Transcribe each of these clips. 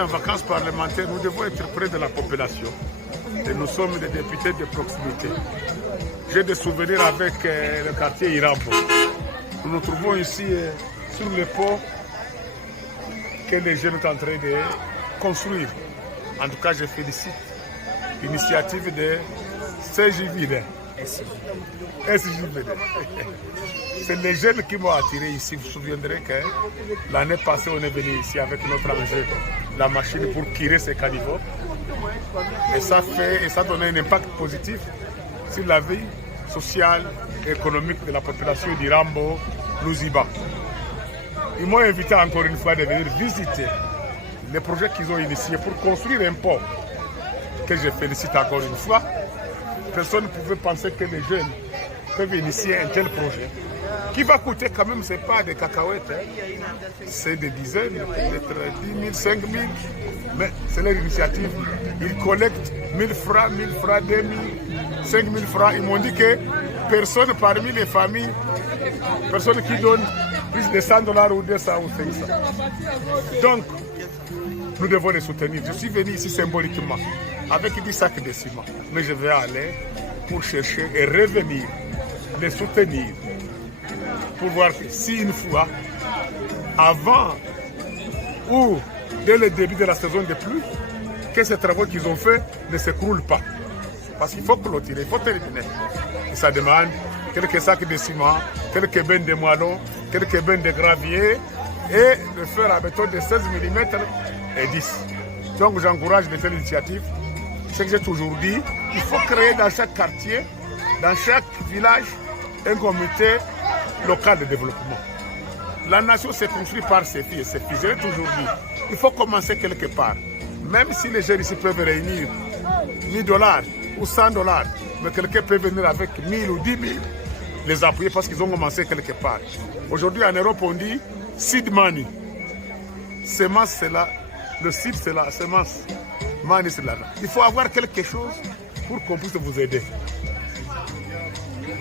en vacances parlementaires, nous devons être près de la population. Et nous sommes des députés de proximité. J'ai des souvenirs avec le quartier Irambo. Nous nous trouvons ici sur le pont que les jeunes sont en train de construire. En tout cas, je félicite l'initiative de CJVD. C'est les jeunes qui m'ont attiré ici. Vous vous souviendrez que l'année passée, on est venu ici avec notre enjeu, la machine pour tirer ces caniveaux. Et ça donne un impact positif sur la vie sociale et économique de la population d'Irambo, Louziba. Ils m'ont invité encore une fois de venir visiter les projets qu'ils ont initiés pour construire un pont, que je félicite encore une fois. Personne ne pouvait penser que les jeunes peuvent initier un tel projet qui va coûter quand même, ce n'est pas des cacahuètes, c'est des dizaines, peut-être 10 000, 5 000, mais c'est leur initiative. Ils collectent 1 000 francs, 1 000 francs, 2 000, 5 000 francs. Ils m'ont dit que personne parmi les familles, personne qui donne plus de 100 $ ou 200 ou 500. Donc, nous devons les soutenir. Je suis venu ici symboliquement avec 10 sacs de ciment, mais je vais aller pour chercher et revenir, les soutenir, pour voir que si une fois, avant ou dès le début de la saison de pluie, que ces travaux qu'ils ont faits ne s'écroulent pas. Parce qu'il faut clôturer, il faut terminer. Et ça demande quelques sacs de ciment, quelques bennes de moellons, quelques bennes de gravier et le fer à béton de 16 mm et 10. Donc j'encourage de faire l'initiative. Ce que j'ai toujours dit, il faut créer dans chaque quartier, dans chaque village, un comité local de développement. La nation s'est construite par ses filles et ses fils. Je l'ai toujours dit, il faut commencer quelque part. Même si les jeunes ici peuvent réunir 1 000 $ ou 100 $, mais quelqu'un peut venir avec 1 000 ou 10 000, les appuyer parce qu'ils ont commencé quelque part. Aujourd'hui en Europe on dit seed money. Semence c'est là, le seed c'est la semence. Money c'est là. Il faut avoir quelque chose pour qu'on puisse vous aider.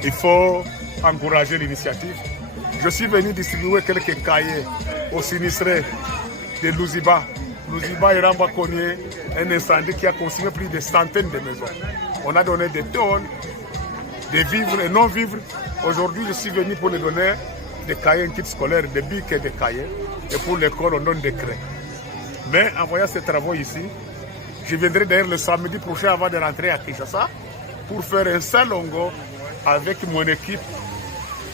Il faut encourager l'initiative. Je suis venu distribuer quelques cahiers aux sinistrés de Louziba. Louziba et Ramba Kogné, un incendie qui a consumé plus de centaines de maisons. On a donné des tonnes de vivres et non-vivres. Aujourd'hui, je suis venu pour les donner des cahiers, un kit scolaire, des bics et des cahiers. Et pour l'école, on donne des craies. Mais en voyant ces travaux ici, je viendrai d'ailleurs le samedi prochain avant de rentrer à Kinshasa pour faire un salongo avec mon équipe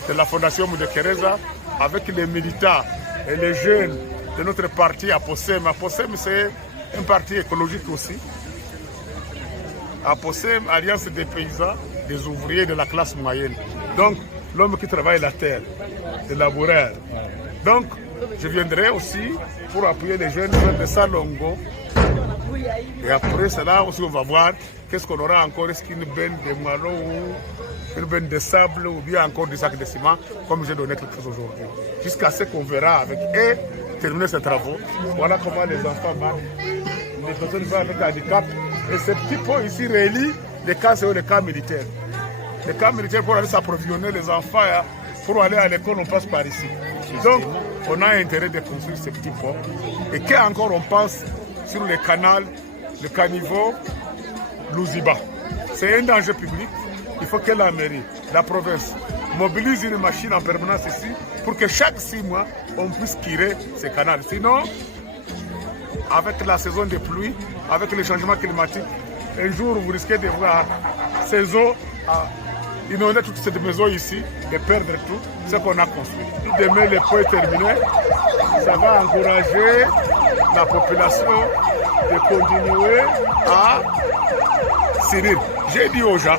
de la Fondation Mudekereza, avec les militants et les jeunes de notre parti Aposem. Aposem, c'est un parti écologique aussi. Aposem, Alliance des paysans, des ouvriers de la classe moyenne. Donc, l'homme qui travaille la terre, des laboureurs. Donc, je viendrai aussi pour appuyer les jeunes faire des salongo. Et après cela, aussi, on va voir qu'est-ce qu'on aura encore. Est-ce qu'une benne de moellons ou une benne de sable ou bien encore des sacs de ciment, comme j'ai donné quelque chose aujourd'hui. Jusqu'à ce qu'on verra avec eux terminer ces travaux. Voilà comment les enfants marchent. Les personnes vivant avec handicap. Et ce petit pont ici relie les cas, c'est les cas militaires. Les cas militaires pour aller s'approvisionner les enfants, pour aller à l'école, on passe par ici. Donc, on a intérêt de construire ce petit pont. Et qu'encore on pense sur le canal, le caniveau, Louziba. C'est un danger public. Il faut que la mairie, la province, mobilise une machine en permanence ici pour que chaque 6 mois, on puisse tirer ce canal. Sinon, avec la saison de pluie, avec le changement climatique, un jour, vous risquez de voir ces eaux inonder toute cette maison ici, de perdre tout ce qu'on a construit. Si demain le pont est terminé, ça va encourager la population de continuer à s'unir. J'ai dit aux gens,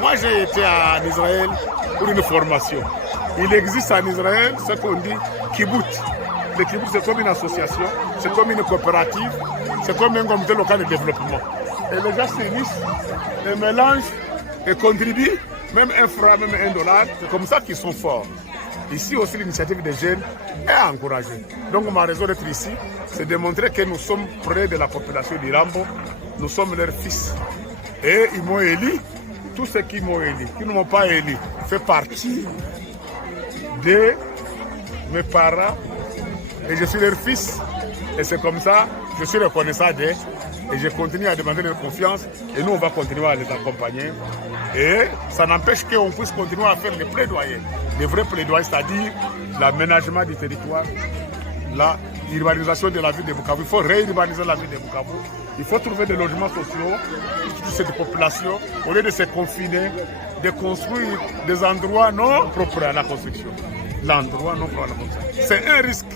moi j'ai été en Israël pour une formation. Il existe en Israël ce qu'on dit kibbutz. Le kibbutz c'est comme une association, c'est comme une coopérative, c'est comme un comité local de développement. Et les gens s'unissent, les mélangent et contribuent, même 1 franc, même 1 $. C'est comme ça qu'ils sont forts. Ici aussi l'initiative des jeunes est encouragée. Donc ma raison d'être ici, c'est de montrer que nous sommes près de la population d'Irambo, nous sommes leurs fils. Et ils m'ont élu, tous ceux qui m'ont élu, qui ne m'ont pas élu, fait partie de mes parents et je suis leur fils. Et c'est comme ça je suis reconnaissant d'eux et je continue à demander leur confiance et nous on va continuer à les accompagner. Et ça n'empêche qu'on puisse continuer à faire les plaidoyers, les vrais plaidoyers, c'est-à-dire l'aménagement du territoire, l'urbanisation de la ville de Bukavu. Il faut réurbaniser la ville de Bukavu. Il faut trouver des logements sociaux pour toute cette population au lieu de se confiner, de construire des endroits non propres à la construction. L'endroit non propre à la construction. C'est un risque.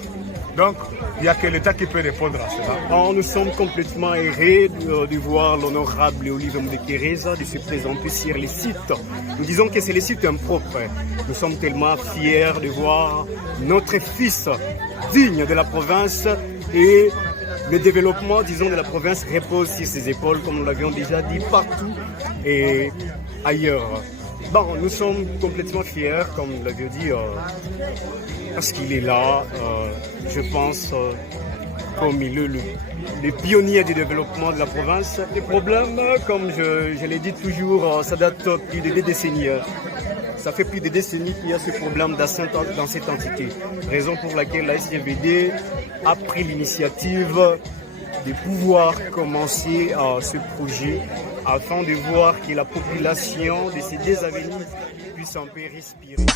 Donc, il n'y a que l'État qui peut répondre à cela. Alors, nous sommes complètement heureux de voir l'honorable Olivier Mudekereza de se présenter sur les sites. Nous disons que c'est les sites impropres. Nous sommes tellement fiers de voir notre fils digne de la province et le développement, disons, de la province repose sur ses épaules, comme nous l'avions déjà dit, partout et ailleurs. Bon, nous sommes complètement fiers, comme nous l'avions dit, parce qu'il est là, je pense, comme il est le pionnier du développement de la province. Les problèmes, comme je l'ai dit toujours, ça date plus de 2 décennies. Ça fait plus de décennies qu'il y a ce problème dans cette entité. Raison pour laquelle la SDVD a pris l'initiative de pouvoir commencer ce projet afin de voir que la population de ces 2 avenirs puisse un peu respirer.